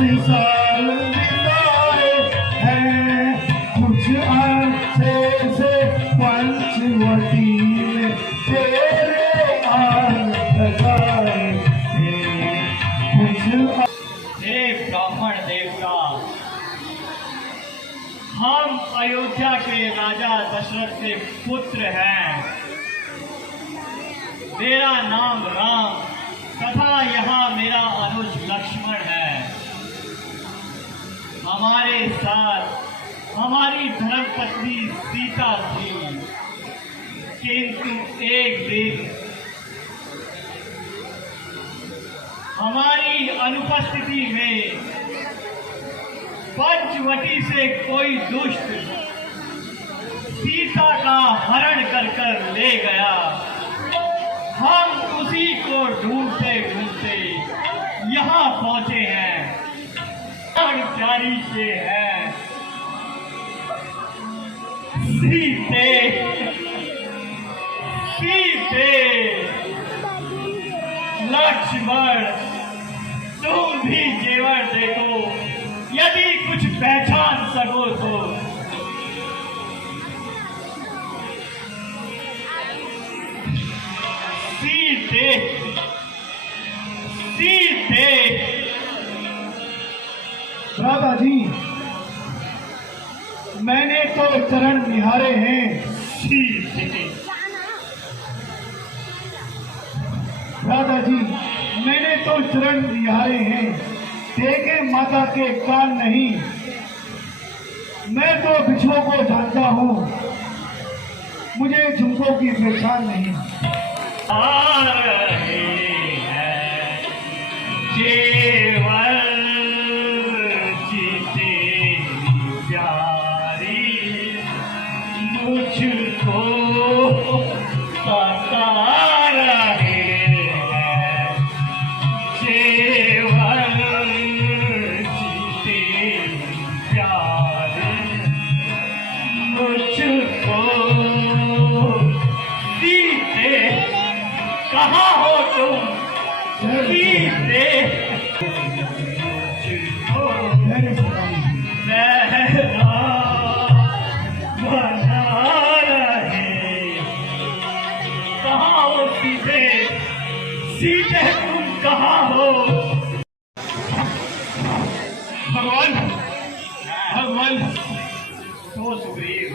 साल बिताए हैं कुछ अच्छे से पंचवटी में तेरे लगाए हैं कुछ। हे ब्राह्मण देवता, हम अयोध्या के राजा दशरथ के पुत्र हैं। मेरा नाम राम तथा यहाँ मेरा अनुज लक्ष्मण है। हमारे साथ हमारी धर्मपत्नी सीता थी, किंतु एक दिन हमारी अनुपस्थिति में पंचवटी से कोई दुष्ट सीता का हरण कर ले गया। हम उसी को ढूंढते ढूंढते यहाँ पहुंचे हैं। जारी से है सीते सीते लक्ष्मण, तुम भी जेवर देखो, यदि कुछ पहचान सको तो। सीते सीते। दादाजी, मैंने तो चरण निहारे हैं। सीते दादाजी, मैंने तो चरण निहारे हैं, देखे माता के कान नहीं। मैं तो बिछुओं को जानता हूँ, मुझे झुमकों की पहचान नहीं। आ रहे हैं जेवर जीते प्यारी, मुझको बता रहे हैं जेवर जीते प्यारी, मुझको। सीते कहाँ हो तुम? सीते मुझको सहरा बना रहे। कहाँ हो सीते? सीते तुम कहाँ हो? भगवान भगवान, तो सुग्रीव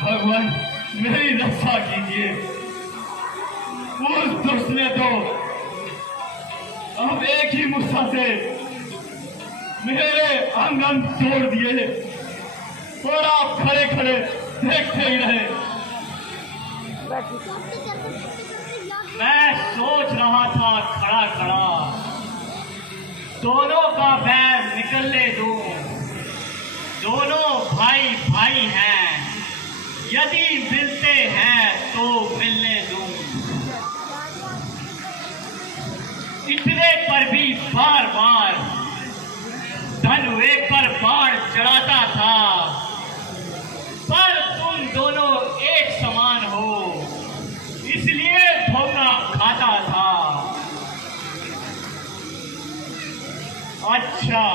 भगवान, मेरी रक्षा कीजिए। उस दुष्ट ने तो अब एक ही मुस्सा से मेरे आंगन तोड़ दिए और आप खड़े खड़े देखते ही रहे। मैं सोच रहा था खड़ा खड़ा, दोनों का बैर निकलने दूं। दोनों भाई भाई हैं, यदि मिलते हैं तो मिलने दूं। इतने पर भी बार बार धनुए पर बाण चढ़ाता था, पर तुम दोनों एक समान हो, इसलिए धोखा खाता था। अच्छा,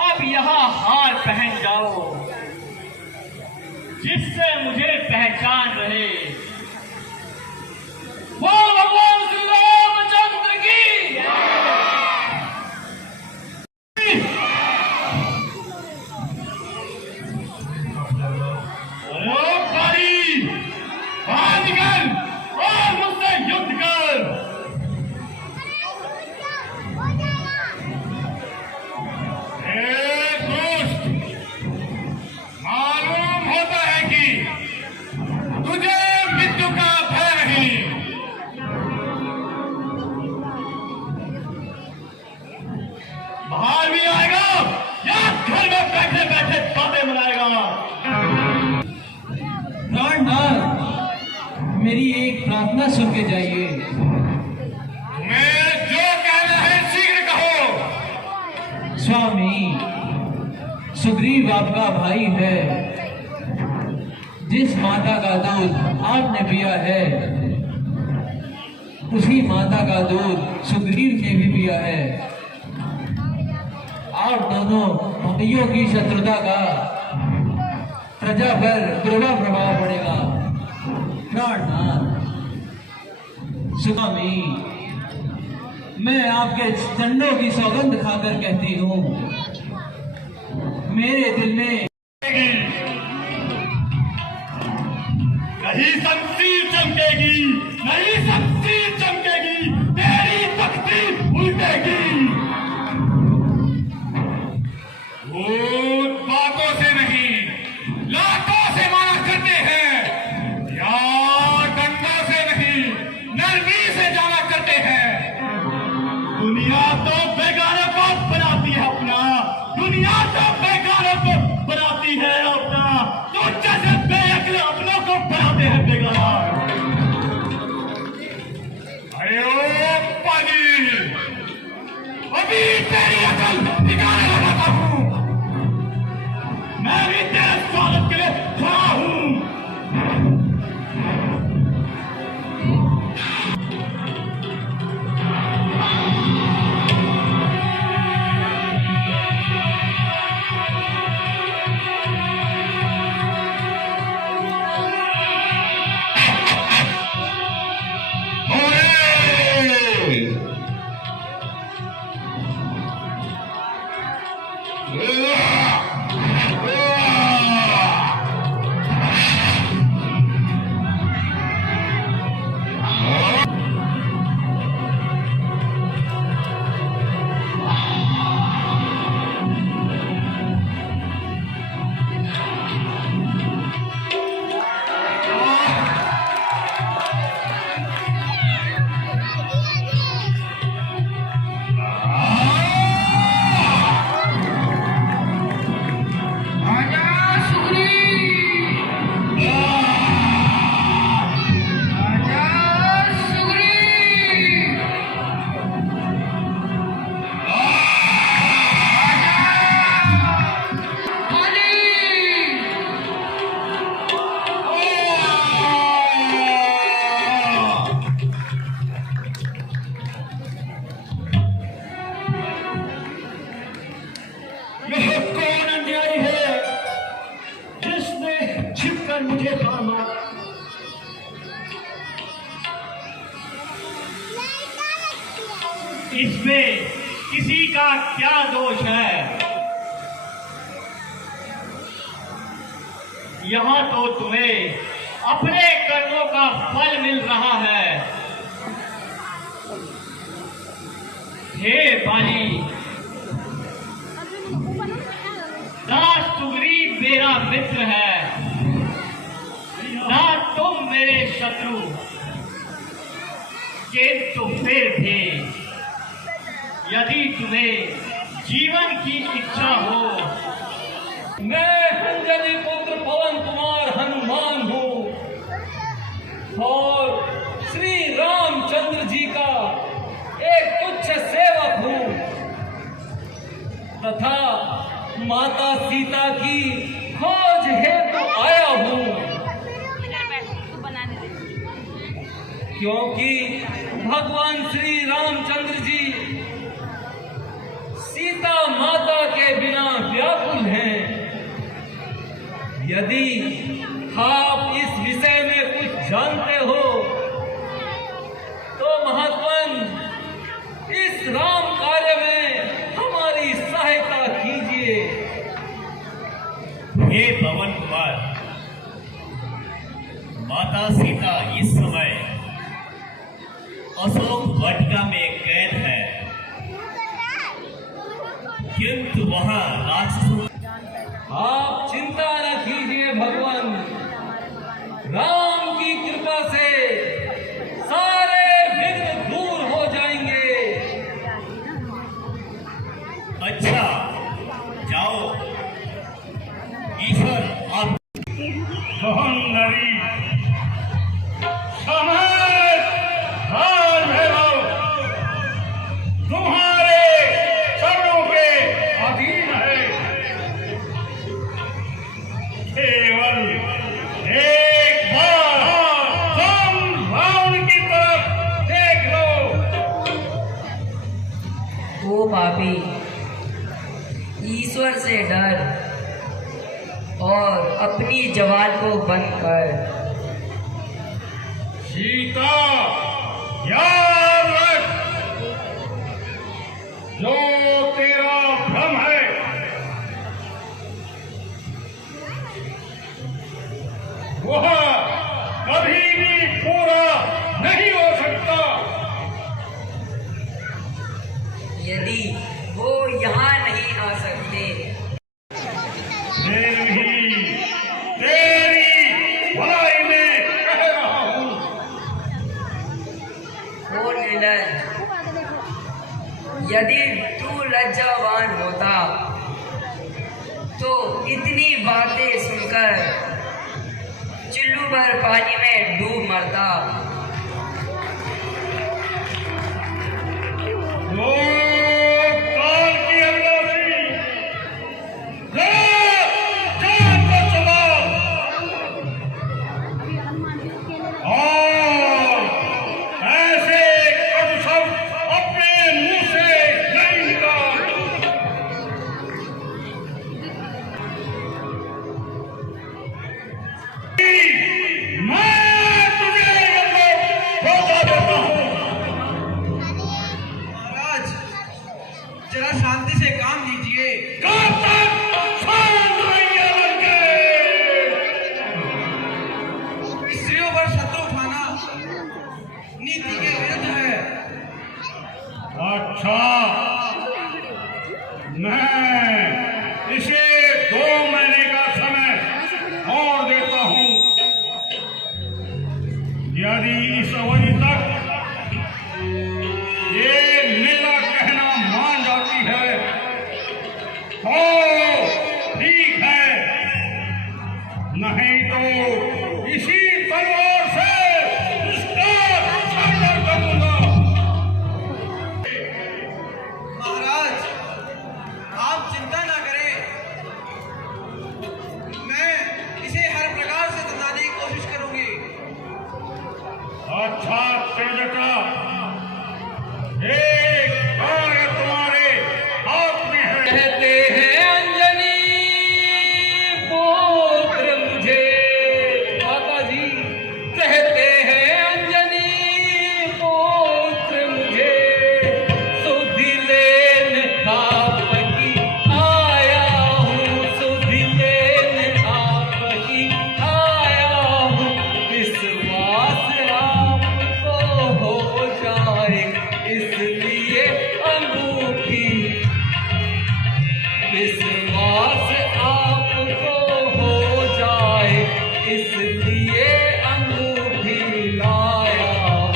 अब यहाँ हार पहन जाओ, जिससे मुझे पहचान रहे। बोल भगवान श्री रामचंद्र की। और मुझसे युद्ध कर। बाहर भी आएगा या घर में बैठे बैठे बातें बनाएगा। प्राणनाथ, मेरी एक प्रार्थना सुन के जाइए। मैं जो कहना है शीघ्र कहो। स्वामी, सुग्रीव आपका भाई है। जिस माता का दूध आपने पिया है, उसी माता का दूध सुग्रीव ने भी पिया है। आप दोनों भाइयों की शत्रुता का प्रजा पर बुरा प्रभाव पड़ेगा। प्राणनाथ सुगामी, मैं आपके चंडों की सौगंध खाकर कहती हूँ, मेरे दिल में नहीं शमशीर चमकेगी, नहीं शमशीर चमकेगी, तेरी तख्ती उल्टेगी। भूत बातों से नहीं, लातों से मारा करते हैं, या डंडों से नहीं, नरमी से जाना करते हैं। दुनिया तो बेगारों को बनाती है अपना, दुनिया तो बेगारों को बनाती है अपना, तो जैसे बेअक्ल अपनों को बनाते हैं बेगार। अरे ओ पानी, अभी तेरी अकल ठिकाने लगाता हूँ, मैं भी तेरे स्वागत के लिए खड़ा हूँ। यह कौन अन्यायी है जिसने छिपकर मुझे मारा? इसमें किसी का क्या दोष है? यहाँ तो तुम्हें अपने कर्मों का फल मिल रहा है। हे बाली, ना सुग्रीव मेरा मित्र है, ना तुम मेरे शत्रु, किंतु फिर भी यदि तुम्हें जीवन की इच्छा हो, मैं अंजनी पुत्र पवन कुमार हनुमान हूँ और श्री रामचंद्र जी का एक तुच्छ सेवक हूँ तथा माता सीता की खोज हेतु आया हूँ, क्योंकि भगवान श्री रामचंद्र जी सीता माता के बिना व्याकुल हैं। यदि आप इस विषय में कुछ जानते हो तो महात्मन इस राम कार्य में हमारी सहायता कीजिए। हे पवन कुमार, माता सीता इस समय अशोक वाटिका में कैद है, किंतु वहां राक्षसों। आप चिंता न कीजिए भगवान, राम की कृपा से सारे विघ्न दूर हो जाएंगे। अच्छा, जाओ, ईश्वर आप सुंदरी समर हार भैरव तुम्हारे चरणों के अधीन है। केवल से डर और अपनी जबान को बंद कर। सीता, याद रख, जो तेरा भ्रम है वह कभी भी पूरा नहीं हो सकता। यदि वो यहाँ नहीं आ सकते फिर भी तेरी भलाई में कह रहा हूँ। ओ नीलन, यदि तू लज्जावान होता तो इतनी बातें सुनकर चिल्लू भर पानी में डूब मरता। काल की अविनाशी, जान को चलाओ और ऐसे कब सब अपने मुंह से नहीं निकाल। मैं तुझे धोखा देता हूँ। महाराज, जरा शांति से काम लीजिए। कब तक शांत रहिए लड़के? स्त्रियों पर शत्रु उठाना नीति के विरुद्ध है। अच्छा, मैं इसे 2 महीने का समय और देता हूँ। यदि इस अवधि तक ये मेरा कहना मान जाती है तो ठीक है, नहीं तो इसी तलवार से इसका खंडन करूंगा। महाराज, आप चिंता ना करें, मैं इसे हर प्रकार से दंडाने की कोशिश करूंगी। अच्छा तेजका, एक कार्य तुम्हारे हाथ में है। कहते हैं अंजनी पुत्र मुझे, माता जी कहते हैं अंजनी पुत्र मुझे, सुधि लेने आपकी आया हूँ, सुधि लेने आपकी आया हूँ, विश्वास आपको हो जाए इसलिए अंगूठी, विश्वास आपको हो जाए इसलिए अंगूठी लाया हूँ।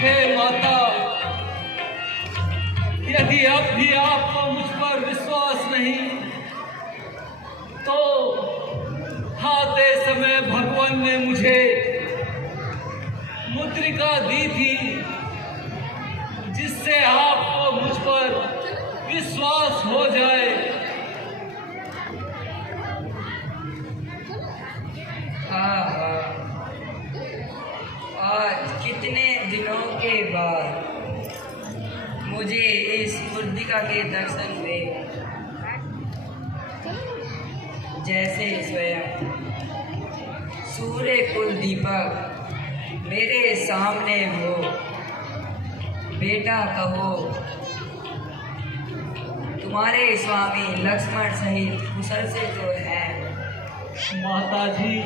हे माता, यदि अब भी आपको मुझ पर विश्वास नहीं तो खाते समय भगवान ने मुझे मुद्रिका दी थी जिससे आपको मुझ पर विश्वास हो जाए। आहा, आज कितने दिनों के बाद मुझे इस मुद्रिका के दर्शन हुए, जैसे स्वयं सूर्य कुल दीपक मेरे सामने हो। बेटा कहो, तुम्हारे स्वामी लक्ष्मण सहित कुशल से तो है। माता जी,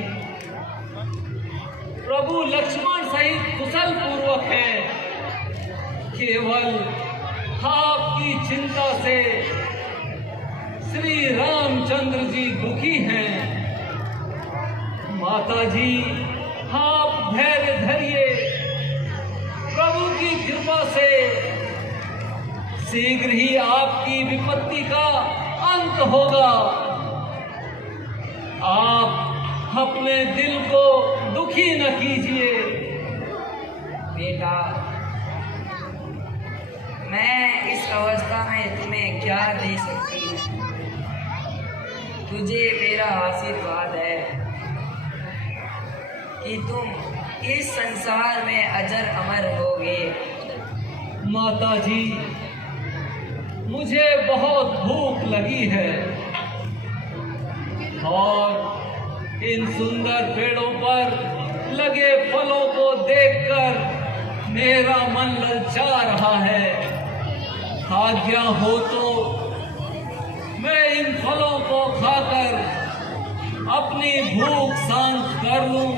प्रभु लक्ष्मण सहित कुशल पूर्वक है, केवल आपकी चिंता से श्री रामचंद्र जी दुखी हैं। माता जी, आप धैर्य धरिए, प्रभु की कृपा से शीघ्र ही आपकी विपत्ति का अंत होगा। आप अपने दिल को दुखी न कीजिए। बेटा, मैं इस अवस्था में तुम्हें क्या दे सकती हूँ? तुझे मेरा आशीर्वाद है कि तुम इस संसार में अजर अमर होगे। माता जी, मुझे बहुत भूख लगी है और इन सुंदर पेड़ों पर लगे फलों को देखकर मेरा मन ललचा रहा है। आज्ञा हो तो मैं इन फलों को खाकर अपनी भूख शांत कर लूं।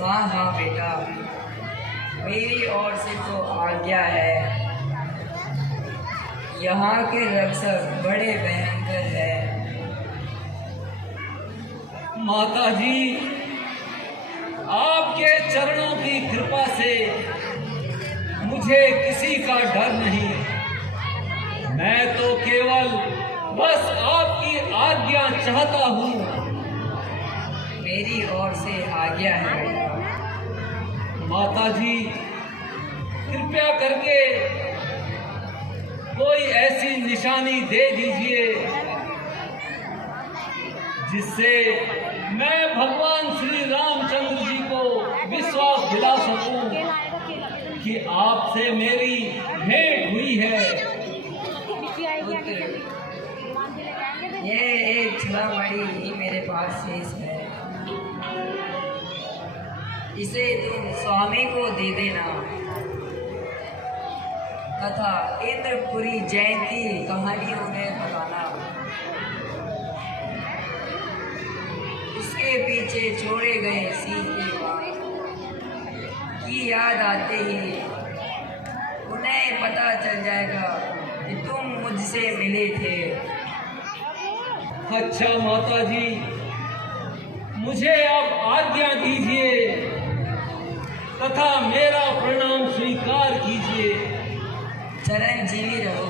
हाँ हाँ बेटा, मेरी ओर से तो आज्ञा है। यहाँ के रक्षक बड़े भयंकर हैं। माता जी, आपके चरणों की कृपा से मुझे किसी का डर नहीं। मैं तो केवल बस आपकी आज्ञा चाहता हूँ। मेरी ओर से आज्ञा है बेटा। माता जी, कृपया करके कोई ऐसी निशानी दे दीजिए जिससे मैं भगवान श्री रामचंद्र जी को विश्वास दिला सकूं कि आपसे मेरी भेंट हुई है। पुत्र, ये एक छुड़ामणि ही मेरे पास शेष है। इसे तुम स्वामी को दे देना तथा इंद्रपुरी जयंती कहानी उन्हें बताना। उसके पीछे छोड़े गए सीते की याद आते ही उन्हें पता चल जाएगा कि तुम मुझसे मिले थे। अच्छा माता जी, मुझे आप आज्ञा दीजिए तथा मेरा प्रणाम स्वीकार कीजिए। चिरंजीवी रहो।